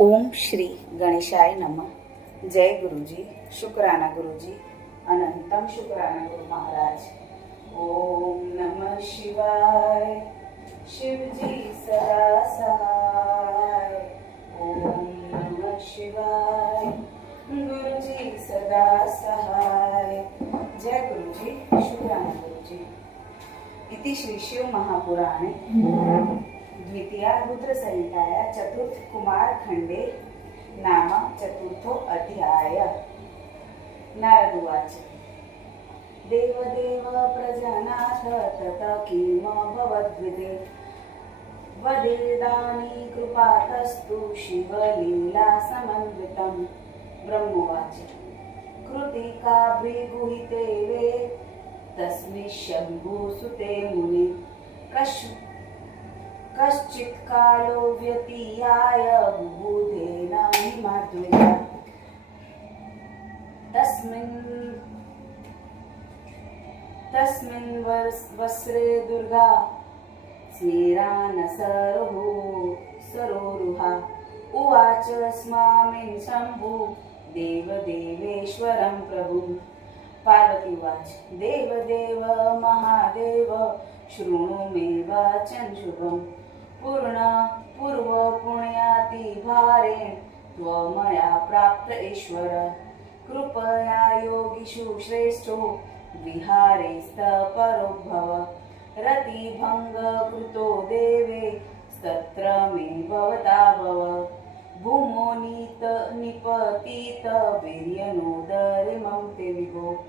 ओम श्री गणेशाय नमः। जय गुरुजी, शुक्राना गुरुजी, अनंतम शुक्राना गुरु महाराज। ओम नमः शिवाय, शिवजी सदा सहाय। ओम नमः शिवाय, गुरुजी सदा सहाय। जय गुरुजी, शुक्राना गुरुजी। इति श्री शिव महापुराणे द्वितीया रुद्र संहिताया चतुर्थ कुमार खंडे नाम चतुर्थो अध्याय। नारद उवाच। देवदेव प्रजनाथ तत किम भवद्विदे वदेदानी कृपातस्तु शिवलीला समन्वितम्। ब्रह्मोवाच। कृतिका भृगुहिते वे तस्मिन् शम्भुसुते मुनि कश्चित् कालो व्यतीयाय बुबुधेन हिमाद्रिया तस्मिन् वस्रे दुर्गा स्मेरान सरोरुहा। उवाच स्मामिन् शम्भु देवदेवेश्वरं प्रभुं। पार्वती उवाच। देवदेव महादेव शृणु मे वचन शुभम्। पूर्वपुण्यातिभारेण त्वमया प्राप्त ईश्वर। कृपया योगिषु श्रेष्ठो विहारेस्तपरो भव। रतिभङ्ग कृतो देवे स्तत्र मे भवता भव। भूमो निपतित वीर्यनोदरिमं ते विभो।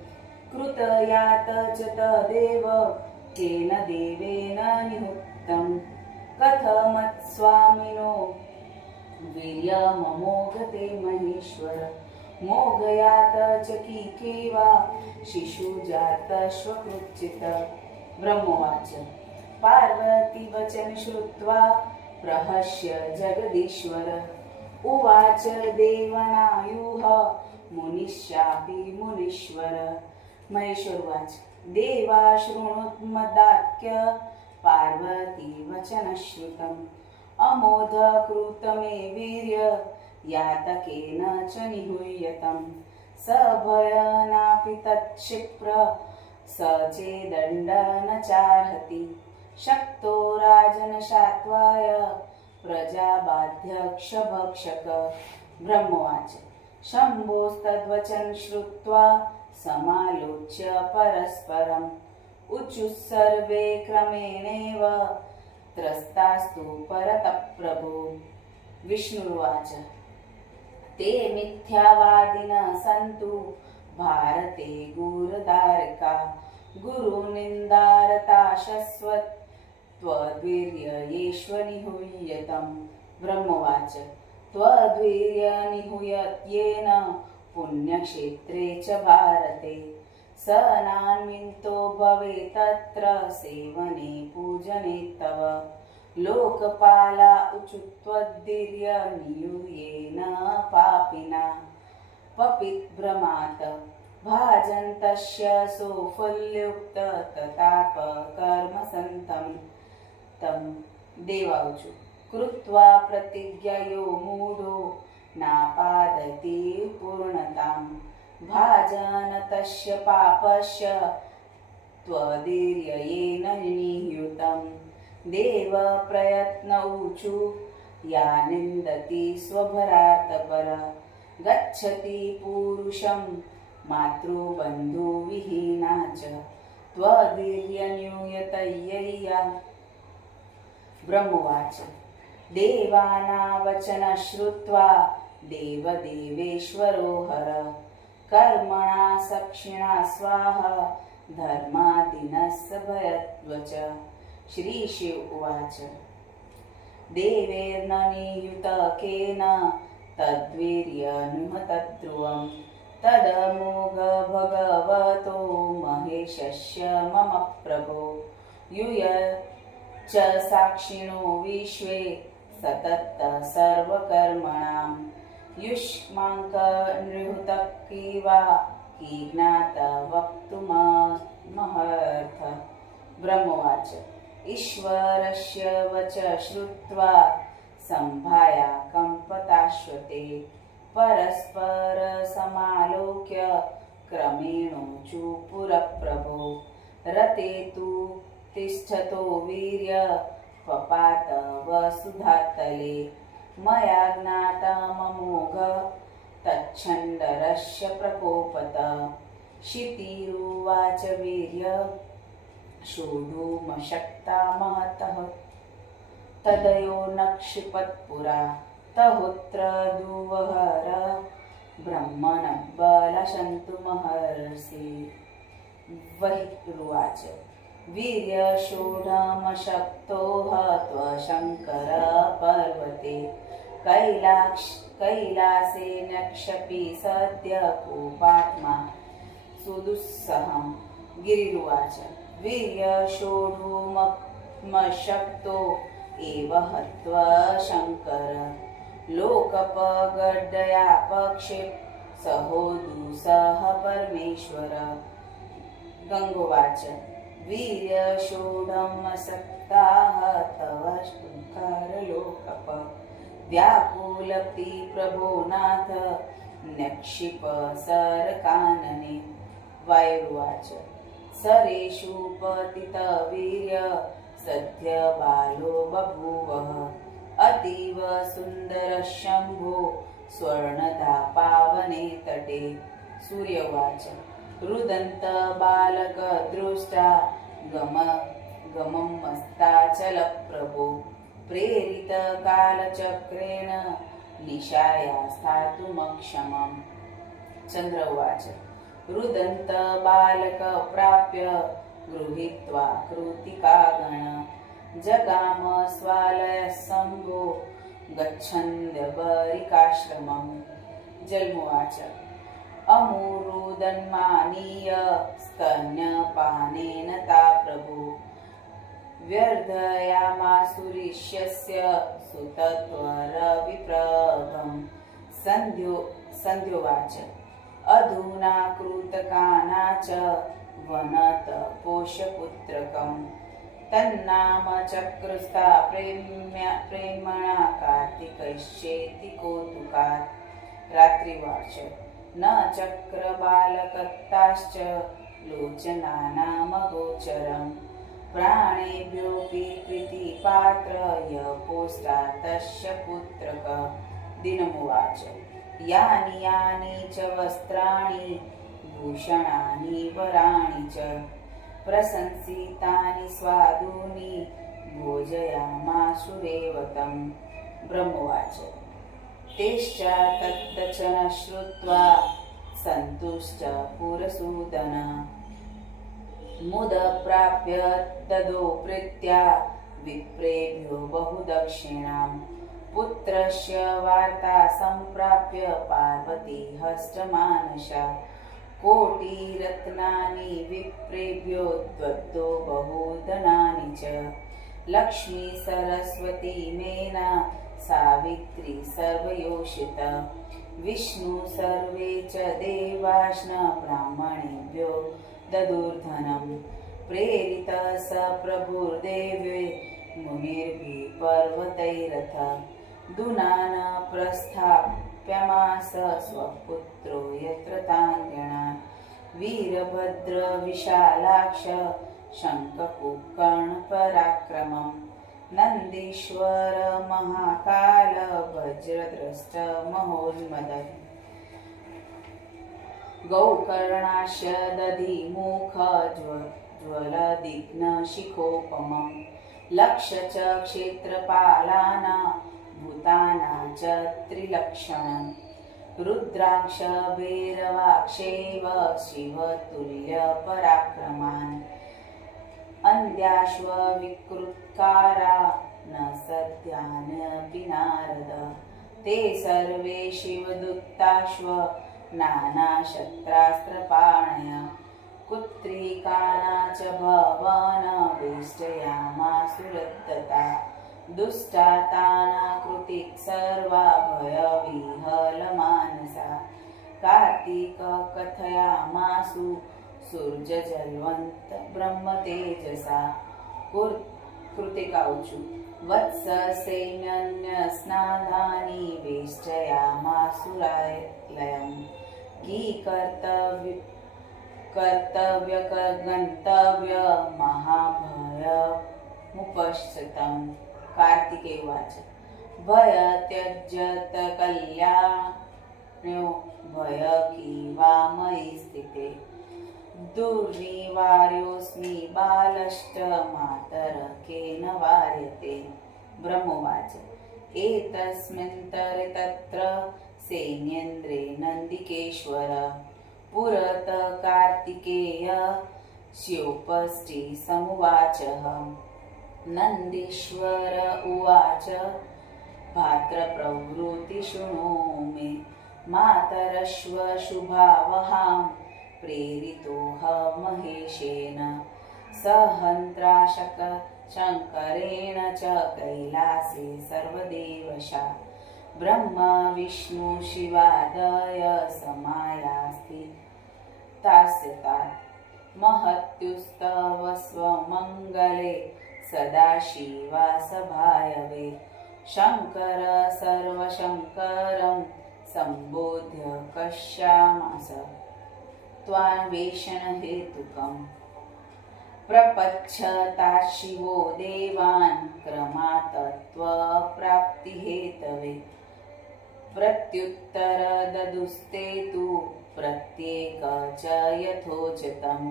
कृतयात च तदेव केन देवेन निहुक्तम्। कथमत्स्वामिनो वीर्यममोघते महेश्वर। मोघयात च कीवा शिशुजातश्वकृच्चित्। ब्रह्मोवाच। पार्वती वचन श्रुत्वा प्रहस्य जगदीश्वर। उवाच देवनायुः मुनिश्चापि मुनीश्वर। महेश्वर उवाच। देवा शृणुमद्वाक्य पार्वती वचनश्रुतम्। अमोघकृत मे वीर्य यातकेन च निहूयतम्। सभयनापि तत्क्षिप्र स चेदण्ड न चार्हति। शक्तो राजनशात्वाय प्रजाबाध्यक्ष भक्षक। ब्रह्मोवाच। शम्भोस्तद्वचन श्रुत्वा समालोच्य परस्परम् ऊचुः सर्वे क्रमेणैव त्रस्तास्तु परतः प्रभो। विष्णुरुवाच। ते मिथ्यावादिनः सन्तु भारते गुरुदारिका। गुरुनिन्दारता शश्वत् त्वद्वीर्येष्वनिहूयतम्। ब्रह्मोवाच। त्वद्वीर्यनिहूयत्येन पुण्यक्षेत्रे च भारते स नान्वितो भवेत् तत्र सेवने पूजने तव। लोकपाला उचुत्वद्वीर्यनिहूयेन पापिना पपितभ्रमात् भाजन्तस्य सौफल्युक्त ततापकर्मसन्तं तं। देवाऊचु। कृत्वा प्रतिज्ञयो मूढो नापादति पूर्णतां। भाजनतस्य पापस्य त्वदीर्येण नियुतं। देव प्रयत्न ऊचु या निन्दति स्वभरार्तपर। गच्छति पुरुषं मातृबन्धुविहीना च त्वदीर्यन्यूयतय्या। ब्रह्मोवाच। देवानां वचनं श्रुत्वा देवदेवेश्वरो हर। कर्मणा सक्षिणा स्वाहा धर्मादिनस्य भयद्वच। श्रीशिव उवाच। देवेर्न नियुतकेन तद्वीर्यनुहतध्रुवम्। तदमोघ भगवतो महेशस्य मम प्रभो। यूय च साक्षिणो विश्वे सतत सर्वकर्मणां। युष्माकनृहृतकिवा किज्ञात वक्तुमर्हथ। ब्रह्मोवाच। ईश्वरस्य वच श्रुत्वा संभाया कंपताश्व। परस्पर समालोक्य क्रमेणोऽचु पुरप्रभो रते तु तिष्ठतो वीर्य पपात वसुधातले मया ज्ञातममोघ तच्छण्डरस्य प्रकोपत क्षितिरुवाच वीर्य शोढुमशक्ता महतः तदयो न क्षिपत्पुरा तहुत्र दुवहर ब्रह्मण बलशन्तुमहर्षि वैरुवाच वीर्यशोढमशक्तो त्वशङ्कर पर्वते कैलासेन क्षपि सद्य कोपात्मा सुदुस्सहं गिरिरुवाच वीर्यशोढुमशक्तो एव हत्वा शङ्कर लोकपगड्डया पक्षे सहोदुसह परमेश्वर गङ्गोवाच वीर्यशोढमसक्ताः तव शङ्करलोकप व्याकुलप्ति प्रभो नाथ नक्षिप सरकानने वायुर्वाच सरेषु पतितवीर्य सद्य बालो बभूवः अतीव सुन्दरः शम्भो स्वर्णदापावने तटे सूर्यवाच रुदन्त बालक दृष्टा गममस्ताचलप्रभो प्रेरित कालचक्रेण निशाया स्थातुमक्षमम् चन्द्रवाच रुदन्त बालक प्राप्य गृहीत्वा कृतिकागण जगाम स्वालयः शम्भो गच्छन्द्यबरिकाश्रमम् जल्मुवाच अमुरुदन्मानीय स्तन्यपानेन ता प्रभु व्यर्धयामासुरीष्यस्य सुतत्वरविप्रभम् सन्ध्योवाच अधुना कृतकाना च वनत पोष्यपुत्रकम् तन्नाम चक्रुस्ता प्रेमणा कार्तिकैश्चेति कौतुकात् रात्रिवाच न चक्रबालकत्ताश्च लोचनानामगोचरम् प्राणेभ्योऽपि प्रीतिपात्र यपोष्टा तस्य पुत्रक दिनमुवाच यानि यानि च वस्त्राणि भूषणानि वराणि च प्रशंसितानि स्वादूनि भोजयामाशुरेव तं ब्रह्मवाच तेश्च तद्वचन श्रुत्वा सन्तुष्ट पुरसूदन मुदप्राप्य ददो प्रीत्या विप्रेभ्यो बहुदक्षिणां पुत्रस्य वार्ता सम्प्राप्य पार्वती हस्तमानसा कोटिरत्नानि विप्रेभ्यो दत्तो बहुधनानि च लक्ष्मी सरस्वती मेना सावित्री सर्वयोषिता विष्णु सर्वे च देवाश्न ब्राह्मणेभ्यो ददुर्धनम् प्रेरितः स प्रभुर्देवे मुनिर्भिः पर्वतैरथ दुनान प्रस्थाप्यमास स्वपुत्रो यत्र तान्गणान् वीरभद्र विशालाक्ष शङ्खपुकर्णपराक्रमम् नन्दीश्वर महाकाल वज्रद्रष्ट महोन्मद गौकर्णास्य दधिमुख ज्वलदिघ्नशिखोपमं लक्ष च क्षेत्रपालाना भूताना च त्रिलक्षणं रुद्राक्ष भैरवाक्षेव शिवतुल्यपराक्रमान् अन्ध्याश्व विकृत्कारा न सद्यान्यपि नारद ते सर्वे शिवदूताश्व नानाशस्त्रास्त्रपाणय कुत्रिकाना च भवन वेष्टयामासुरदत्ता दुष्टाताना कृतिक् सर्वा भयविहलमानसा कार्तिक कथयामासु सूर्यजल्वन्त ब्रह्मतेजसा कृतिकाऊचु वत्स सैन्यन्यस्नादानि वेष्टयामासुराय लयम् की कर्तव्य गंतव्य महाभयमुपश्चितं। कार्तिकेय उवाच भय त्यज्यत कल्याण्यो भय वा मयि स्थिते दुर्निवार्योऽस्मि बालश्च मातर केन वार्यते। ब्रह्मोवाच एतस्मिन्तरे तत्र सैन्येन्द्रे नन्दिकेश्वर पुरत कार्तिकेय स्योपस्ति समुवाचः। नन्दीश्वर उवाच भाद्रप्रवृत्ति शृणु मे मातरश्व शुभावहां प्रेरितोऽहमहेशेन सहन्त्राशक शङ्करेण च कैलासे सर्वदेवशा ब्रह्मा विष्णु शिवादय समायास्थितास्यतात् महत्युस्तव स्वमङ्गले सदाशिवासभायवे शङ्कर सर्वशङ्करं सम्बोध्य कष्यामास त्वान्वेषणहेतुकम् प्रपच्छता शिवो देवान् क्रमात्त्वप्राप्तिहेतवे प्रत्युत्तर ददुस्ते तु प्रत्येक च यथोचितं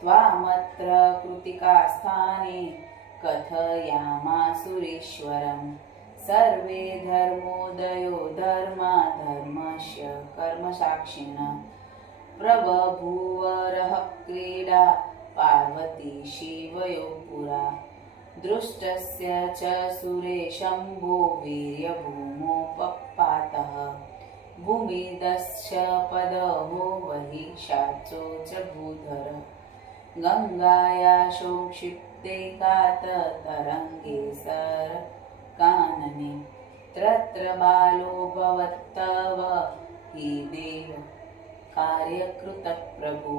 त्वामत्र कृतिकास्थाने कथयामासुरेश्वरं सर्वे धर्मोदयो धर्मा धर्मस्य कर्मसाक्षिणः प्रबभूवरः क्रीडा पार्वती शिवयो पुरा दृष्टस्य च सुरेशम्भो वीर्यभूमोपपातः भूमिदश्च पदहो वहिषाचो च भूधर गङ्गाया संक्षिप्ते काततरङ्गे सरकानने तत्र बालो भवत्तव हि देव कार्यकृतः प्रभु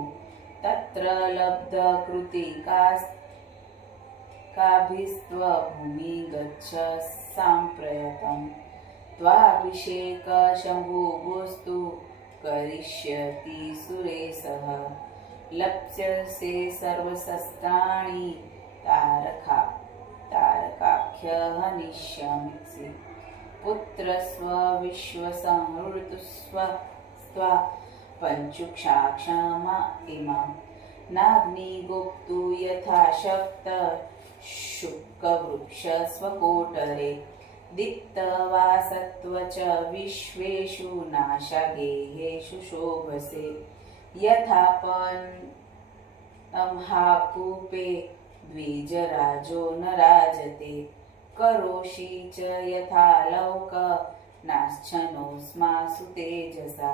तत्र लब्धकृतिकाभिस्त्वभूमि गच्छ साम्प्रयतं त्वाभिषेकशम्भुस्तु करिष्यति सुरेशः लप्स्यसे सर्वशस्त्राणि तारकाख्यहनिष्यसि पुत्रस्व विश्वसंहृतस्व पञ्चुक्षाक्षमा इमां नाग्निगुप्तु यथाशक्त शुक्लवृक्षस्वकोटरे दीप्तवासत्व च विश्वेषु नाशागेहेषु शोभसे यथापन्नमहाकूपे द्विजराजो न राजते करोषि च यथालौक नाश्चनोऽस्मासु तेजसा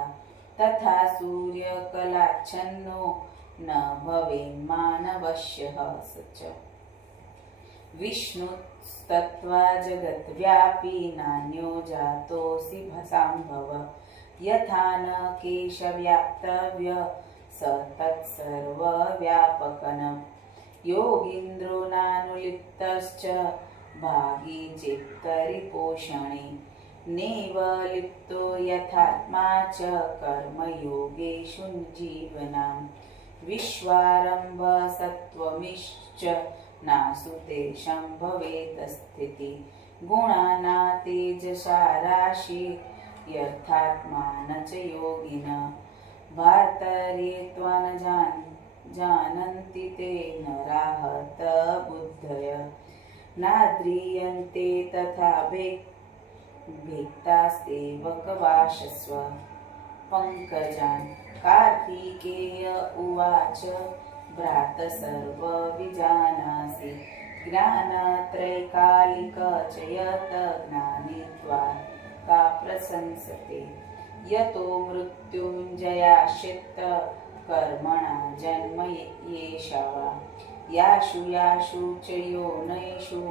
तथा सूर्यकलाच्छन्नो न भवेन्मानवश्यः सच विष्णुस्तत्त्वा जगद्व्यापी नान्यो जातोऽसि भसाम्भव यथा न केशव्याप्तव्य स तत्सर्वव्यापकन योगीन्द्रो नानुलिप्तश्च भागी चित्तरिपोषणे नैव लिप्तो यथात्मा च कर्मयोगेषु जीवनां विश्वारम्भ सत्त्वमिश्च नासुते सम्भवेत् स्थिति गुणाना तेजसा राशि यथात्मा न च योगिन भार्तरे त्वा न जानन्ति ते नराः बुद्धय नाद्रियन्ते तथा भेक्तास्ते वकवाशस्व पङ्कजान् कार्तिकेय उवाच भ्रात सर्वविजानासि ज्ञानत्रैकालिक च यत् ज्ञानित्वा का प्रशंसते यतो मृत्युञ्जयाश्चित्त कर्मणा जन्म येषा वा यासु यासु च योनयेषु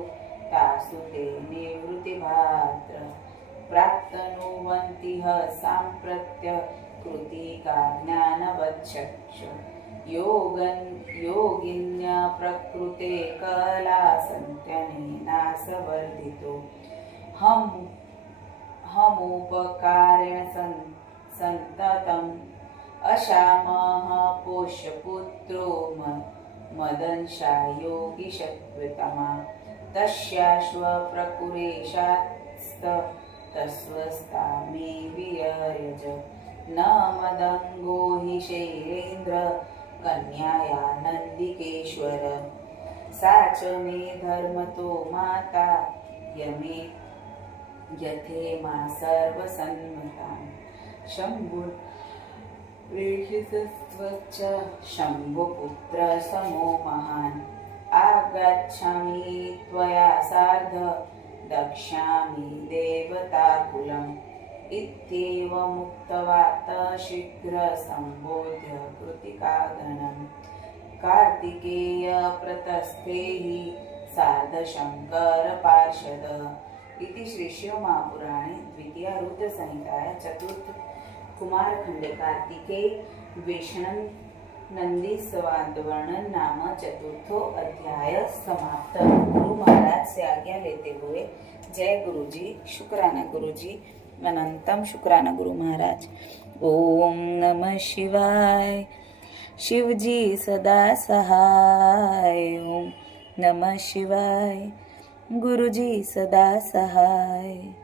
तासु ते निवृत्तिभात्र प्राप्तनुवन्ति साम्प्रत्य कृतिका ज्ञानवच्चक्ष योगिन्य प्रकृते कला सन्त्यनेनासवर्धितो हमुपकारेण संततम् अशामः पोष्यपुत्रो मदंशा योगिशत्वतमा तस्याश्वप्रकुरेशास्तस्वस्ता मे वियर्यज न मदङ्गो हि शैलेन्द्र कन्याया नन्दिकेश्वर सा च मे धर्मतो माता यमे यथेमा सर्वसन्मताम् शम्भुर्प्रेषितस्त्वच्च शम्भुपुत्र समो महान् आगच्छामि त्वया सार्ध दक्ष्यामि देवताकुलम् इत्येवमुक्तवात शीघ्र सम्बोध्य कृतिकागणम् कार्तिकेय प्रतस्थे हि सार्धशङ्करपार्षद इति श्री शिवमहापुराणे द्वितीय रुद्रसंहिताया चतुर्थ कुमारखंडे कार्तिकेय वेषणं नंदी संवाद वर्णन नाम चतुर्थो अध्याय समाप्त। गुरु महाराज से आज्ञा लेते हुए जय गुरुजी, शुक्राना गुरुजी, अनंतम शुक्राना गुरु महाराज। ओम नमः शिवाय। शिवजी सदा सहाय। ओम नमः शिवाय। गुरुजी सदा सहाय।